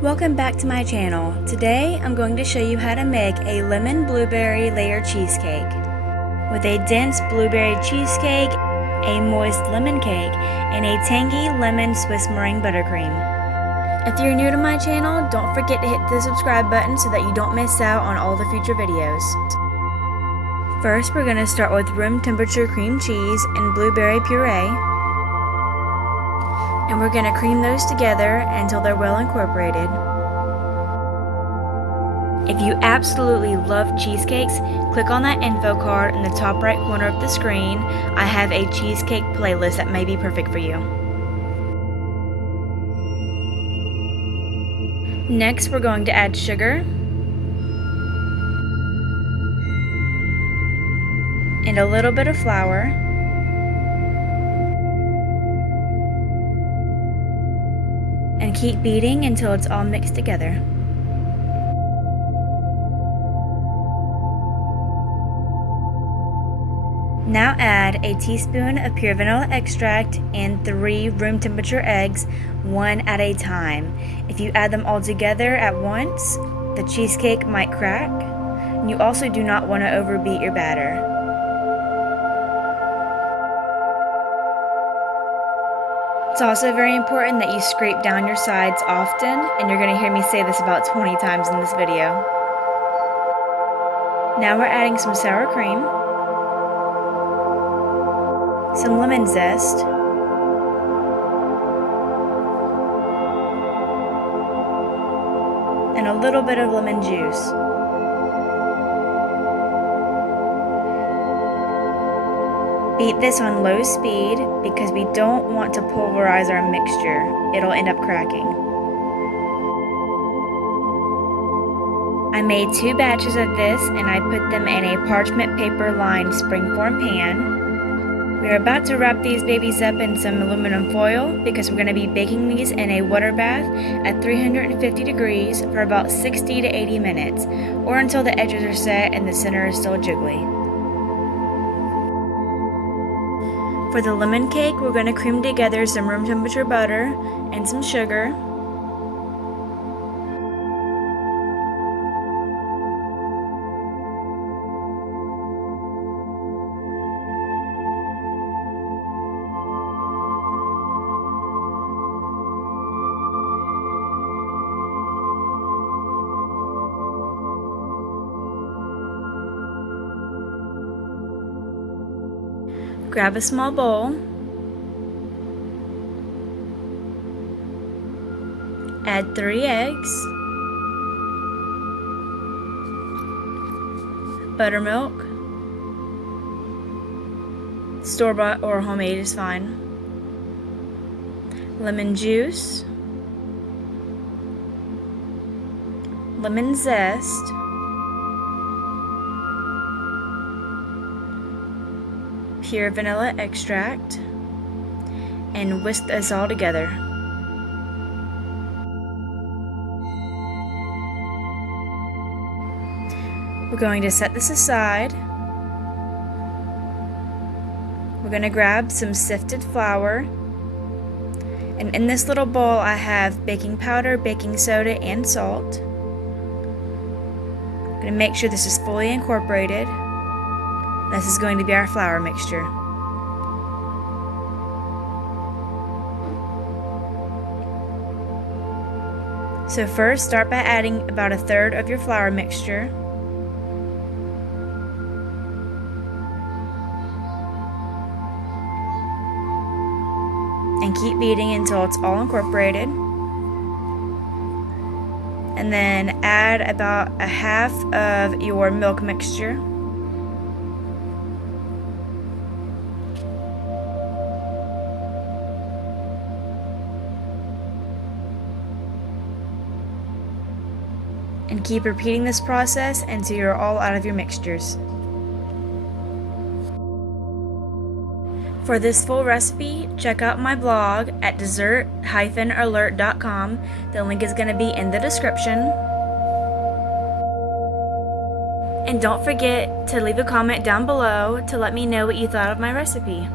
Welcome back to my channel. Today I'm going to show you how to make a lemon blueberry layer cheesecake. With a dense blueberry cheesecake, a moist lemon cake, and a tangy lemon Swiss meringue buttercream. If you're new to my channel, don't forget to hit the subscribe button so that you don't miss out on all the future videos. First, we're going to start with room temperature cream cheese and blueberry puree. And we're going to cream those together until they're well incorporated. If you absolutely love cheesecakes, click on that info card in the top right corner of the screen. I have a cheesecake playlist that may be perfect for you. Next, we're going to add sugar and a little bit of flour. And keep beating until it's all mixed together. Now add a teaspoon of pure vanilla extract and 3 room temperature eggs, one at a time. If you add them all together at once, the cheesecake might crack. And you also do not want to overbeat your batter. It's also very important that you scrape down your sides often, and you're going to hear me say this about 20 times in this video. Now we're adding some sour cream, some lemon zest, and a little bit of lemon juice. Beat this on low speed because we don't want to pulverize our mixture. It'll end up cracking. I made 2 batches of this and I put them in a parchment paper lined springform pan. We're about to wrap these babies up in some aluminum foil because we're going to be baking these in a water bath at 350 degrees for about 60 to 80 minutes, or until the edges are set and the center is still jiggly. For the lemon cake, we're going to cream together some room temperature butter and some sugar. Grab a small bowl, add 3 eggs, buttermilk, store-bought or homemade is fine, lemon juice, lemon zest, pure vanilla extract, and whisk this all together. We're going to set this aside. We're going to grab some sifted flour, and in this little bowl I have baking powder, baking soda, and salt. I'm going to make sure this is fully incorporated. This is going to be our flour mixture. So first, start by adding about 1/3 of your flour mixture. And keep beating until it's all incorporated. And then add about 1/2 of your milk mixture. And keep repeating this process until you're all out of your mixtures. For this full recipe, check out my blog at dessert-alert.com. The link is going to be in the description. And don't forget to leave a comment down below to let me know what you thought of my recipe.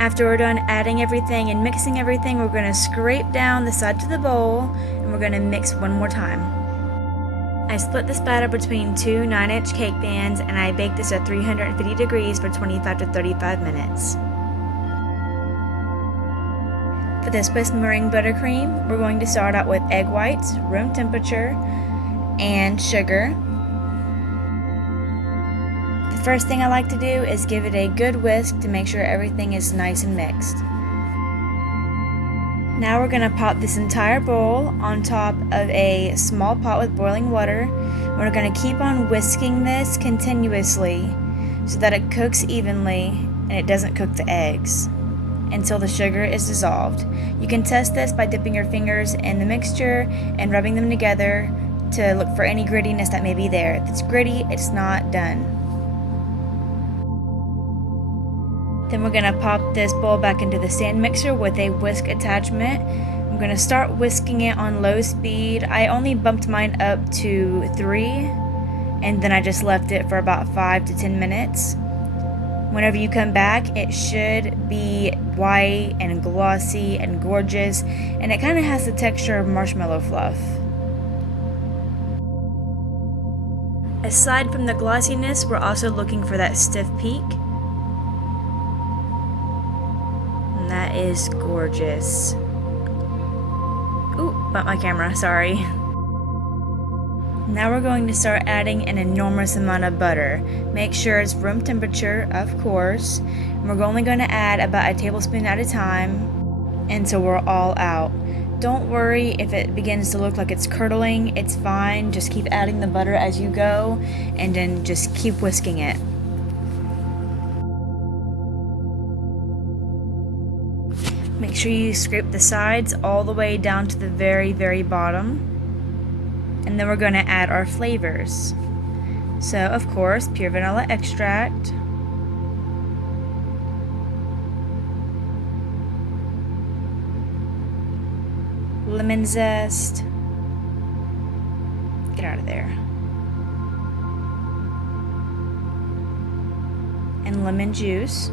After we're done adding everything and mixing everything, we're going to scrape down the sides of the bowl and we're going to mix one more time. I split this batter between two 9-inch cake pans and I baked this at 350 degrees for 25 to 35 minutes. For this Swiss meringue buttercream, we're going to start out with egg whites, room temperature, and sugar. The first thing I like to do is give it a good whisk to make sure everything is nice and mixed. Now we're going to pop this entire bowl on top of a small pot with boiling water. We're going to keep on whisking this continuously so that it cooks evenly and it doesn't cook the eggs until the sugar is dissolved. You can test this by dipping your fingers in the mixture and rubbing them together to look for any grittiness that may be there. If it's gritty, it's not done. Then we're going to pop this bowl back into the stand mixer with a whisk attachment. I'm going to start whisking it on low speed. I only bumped mine up to 3 and then I just left it for about 5 to 10 minutes. Whenever you come back, it should be white and glossy and gorgeous, and it kind of has the texture of marshmallow fluff. Aside from the glossiness, we're also looking for that stiff peak. And that is gorgeous. Ooh, bumped my camera, sorry. Now we're going to start adding an enormous amount of butter. Make sure it's room temperature, of course. And we're only going to add about a tablespoon at a time until we're all out. Don't worry if it begins to look like it's curdling, it's fine. Just keep adding the butter as you go and then just keep whisking it. Make sure you scrape the sides all the way down to the very, very bottom. And then we're going to add our flavors. So, of course, pure vanilla extract, lemon zest, get out of there, and lemon juice.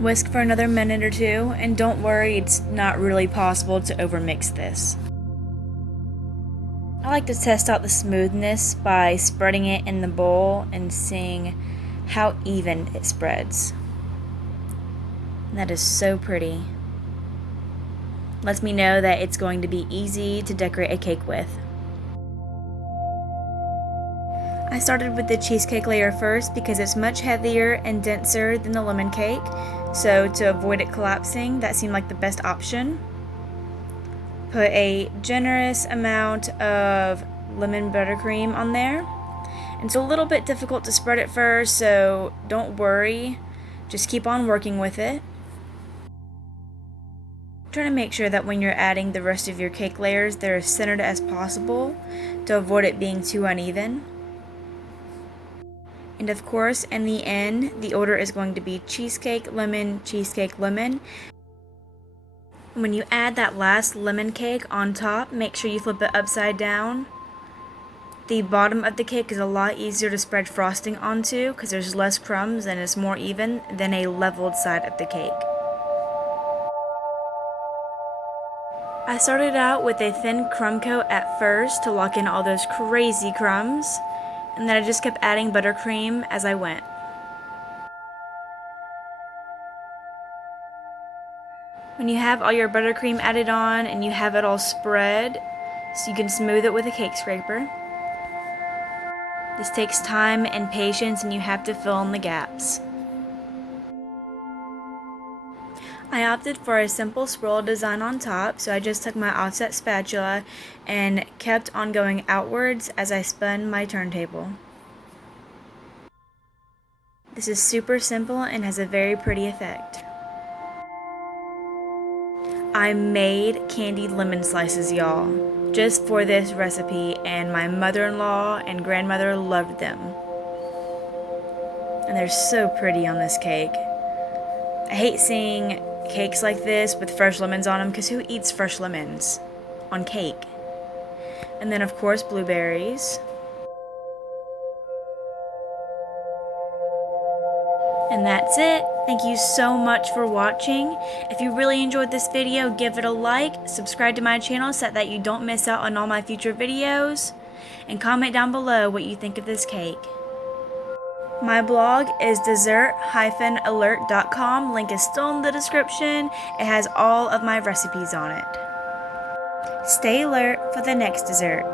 Whisk for another minute or two, and don't worry, it's not really possible to overmix this. I like to test out the smoothness by spreading it in the bowl and seeing how even it spreads. And that is so pretty. Lets me know that it's going to be easy to decorate a cake with. I started with the cheesecake layer first because it's much heavier and denser than the lemon cake, so to avoid it collapsing, that seemed like the best option. Put a generous amount of lemon buttercream on there. It's a little bit difficult to spread it first, so don't worry, just keep on working with it. Try to make sure that when you're adding the rest of your cake layers, they're as centered as possible to avoid it being too uneven. And of course, in the end, the order is going to be cheesecake, lemon, cheesecake, lemon. When you add that last lemon cake on top, make sure you flip it upside down. The bottom of the cake is a lot easier to spread frosting onto because there's less crumbs and it's more even than a leveled side of the cake. I started out with a thin crumb coat at first to lock in all those crazy crumbs. And then I just kept adding buttercream as I went. When you have all your buttercream added on and you have it all spread, so you can smooth it with a cake scraper. This takes time and patience and you have to fill in the gaps. I opted for a simple swirl design on top, so I just took my offset spatula and kept on going outwards as I spun my turntable. This is super simple and has a very pretty effect. I made candied lemon slices, y'all, just for this recipe, and my mother-in-law and grandmother loved them. And they're so pretty on this cake. I hate seeing cakes like this with fresh lemons on them, because who eats fresh lemons on cake? And then of course blueberries. And that's it. Thank you so much for watching. If you really enjoyed this video, give it a like, subscribe to my channel so that you don't miss out on all my future videos, and comment down below what you think of this cake. My blog is dessert-alert.com. Link is still in the description. It has all of my recipes on it. Stay alert for the next dessert.